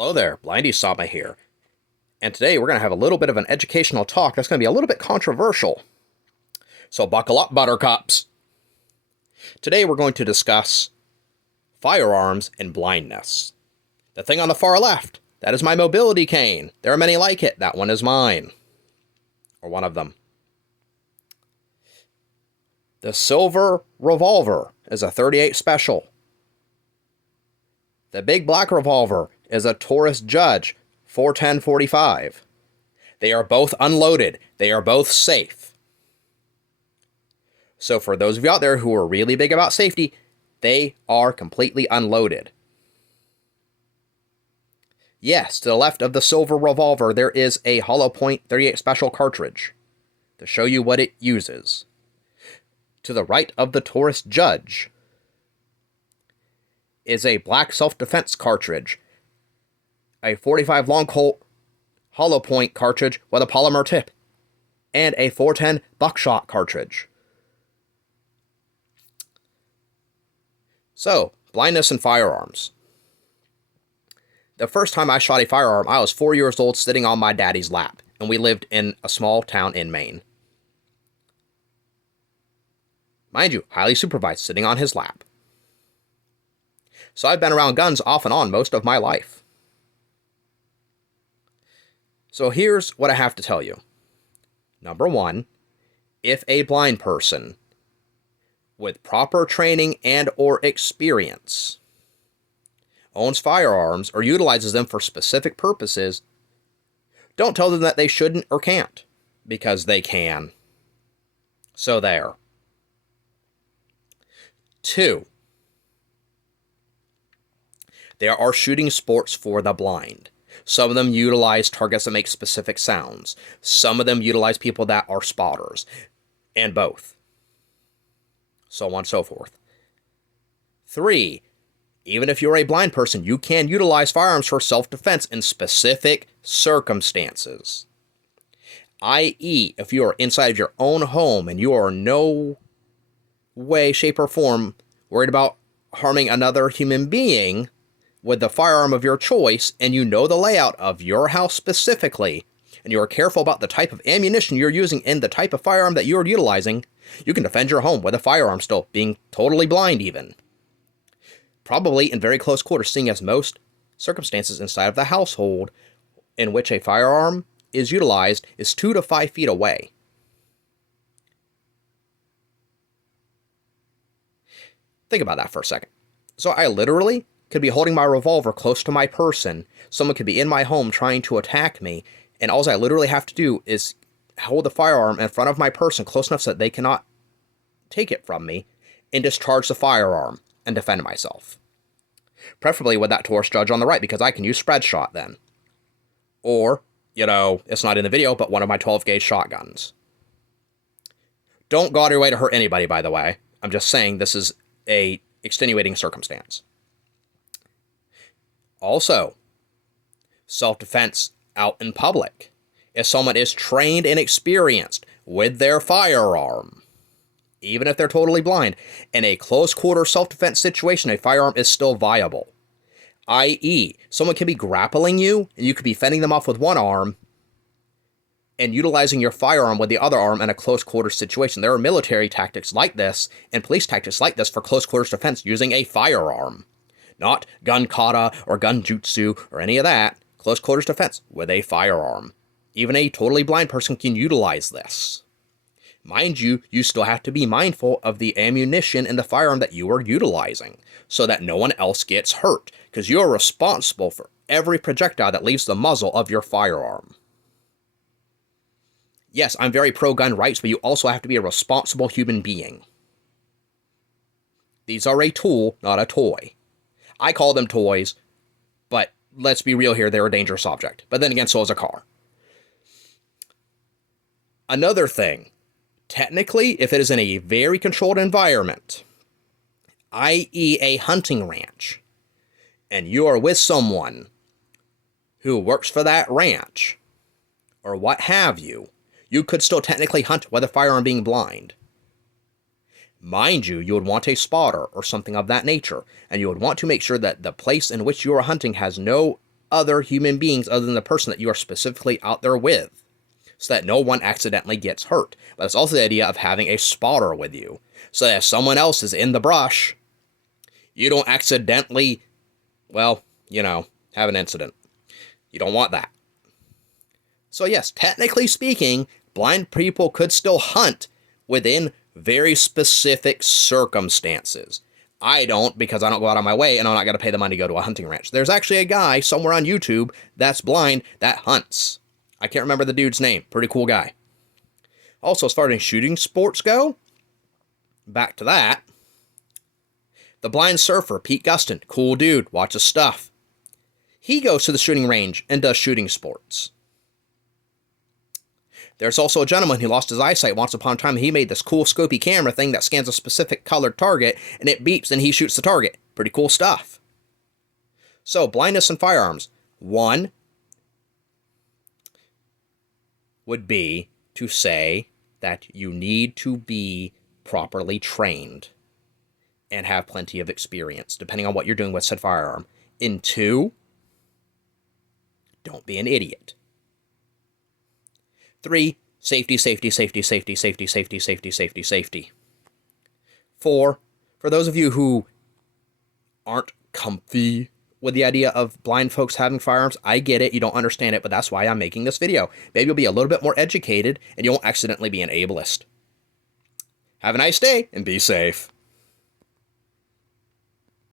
Hello there, Blindy Sama here, and today we're going to have a little bit of an educational talk that's going to be a little bit controversial. So buckle up, buttercups. Today we're going to discuss firearms and blindness. The thing on the far left, that is my mobility cane. There are many like it. That one is mine. Or one of them. The silver revolver is a .38 special. The big black revolver is a Taurus Judge 410-45. They are both unloaded. They are both safe. So for those of you out there who are really big about safety, they are completely unloaded. Yes, to the left of the silver revolver, there is a hollow point .38 special cartridge to show you what it uses. To the right of the Taurus Judge is a black self-defense cartridge, a .45 long Colt hollow point cartridge with a polymer tip, and a .410 buckshot cartridge. So, blindness and firearms. The first time I shot a firearm, I was 4 years old sitting on my daddy's lap, and we lived in a small town in Maine. Mind you, highly supervised, sitting on his lap. So I've been around guns off and on most of my life. So here's what I have to tell you. Number one, if a blind person with proper training and or experience owns firearms or utilizes them for specific purposes, don't tell them that they shouldn't or can't, because they can. So there. Two, there are shooting sports for the blind. Some of them utilize targets that make specific sounds. Some of them utilize people that are spotters, and both. So on and so forth. Three, even if you're a blind person, you can utilize firearms for self-defense in specific circumstances. I.e., if you are inside of your own home and you are no way, shape, or form worried about harming another human being with the firearm of your choice, and you know the layout of your house specifically, and you are careful about the type of ammunition you're using and the type of firearm that you're utilizing, you can defend your home with a firearm still, being totally blind even. Probably in very close quarters, seeing as most circumstances inside of the household in which a firearm is utilized is 2 to 5 feet away. Think about that for a second. So I literally could be holding my revolver close to my person. Someone could be in my home trying to attack me, and all I literally have to do is hold the firearm in front of my person close enough so that they cannot take it from me, and discharge the firearm and defend myself. Preferably with that Taurus Judge on the right, because I can use spread shot then. Or, it's not in the video, but one of my 12-gauge shotguns. Don't go out of your way to hurt anybody, by the way. I'm just saying this is a extenuating circumstance. Also, self-defense out in public. If someone is trained and experienced with their firearm, even if they're totally blind, in a close-quarter self-defense situation, a firearm is still viable. I.e., someone can be grappling you, and you could be fending them off with one arm, and utilizing your firearm with the other arm in a close-quarter situation. There are military tactics like this, and police tactics like this for close-quarters defense using a firearm. Not gun kata or gun jutsu or any of that. Close-quarters defense with a firearm. Even a totally blind person can utilize this. Mind you, you still have to be mindful of the ammunition and the firearm that you are utilizing, so that no one else gets hurt, because you are responsible for every projectile that leaves the muzzle of your firearm. Yes, I'm very pro-gun rights, but you also have to be a responsible human being. These are a tool, not a toy. I call them toys, but let's be real here, they're a dangerous object. But then again, so is a car. Another thing, technically, if it is in a very controlled environment, i.e. a hunting ranch, and you are with someone who works for that ranch, or what have you, you could still technically hunt with a firearm being blind. Mind you, you would want a spotter or something of that nature, and you would want to make sure that the place in which you are hunting has no other human beings other than the person that you are specifically out there with, so that no one accidentally gets hurt. But it's also the idea of having a spotter with you, so that if someone else is in the brush, you don't accidentally, well, have an incident. You don't want that. So yes, technically speaking, blind people could still hunt within very specific circumstances. I don't, because I don't go out of my way and I'm not going to pay the money to go to a hunting ranch. There's actually a guy somewhere on YouTube that's blind that hunts. I can't remember the dude's name. Pretty cool guy. Also, as far as shooting sports go, back to that. The blind surfer, Pete Gustin, cool dude, watch his stuff. He goes to the shooting range and does shooting sports. There's also a gentleman who lost his eyesight once upon a time. He made this cool scopy camera thing that scans a specific colored target, and it beeps and he shoots the target. Pretty cool stuff. So, blindness and firearms. One would be to say that you need to be properly trained and have plenty of experience, depending on what you're doing with said firearm. In two, don't be an idiot. 3, safety, safety, safety, safety, safety, safety, safety, safety, safety. 4, for those of you who aren't comfy with the idea of blind folks having firearms, I get it, you don't understand it, but that's why I'm making this video. Maybe you'll be a little bit more educated and you won't accidentally be an ableist. Have a nice day and be safe.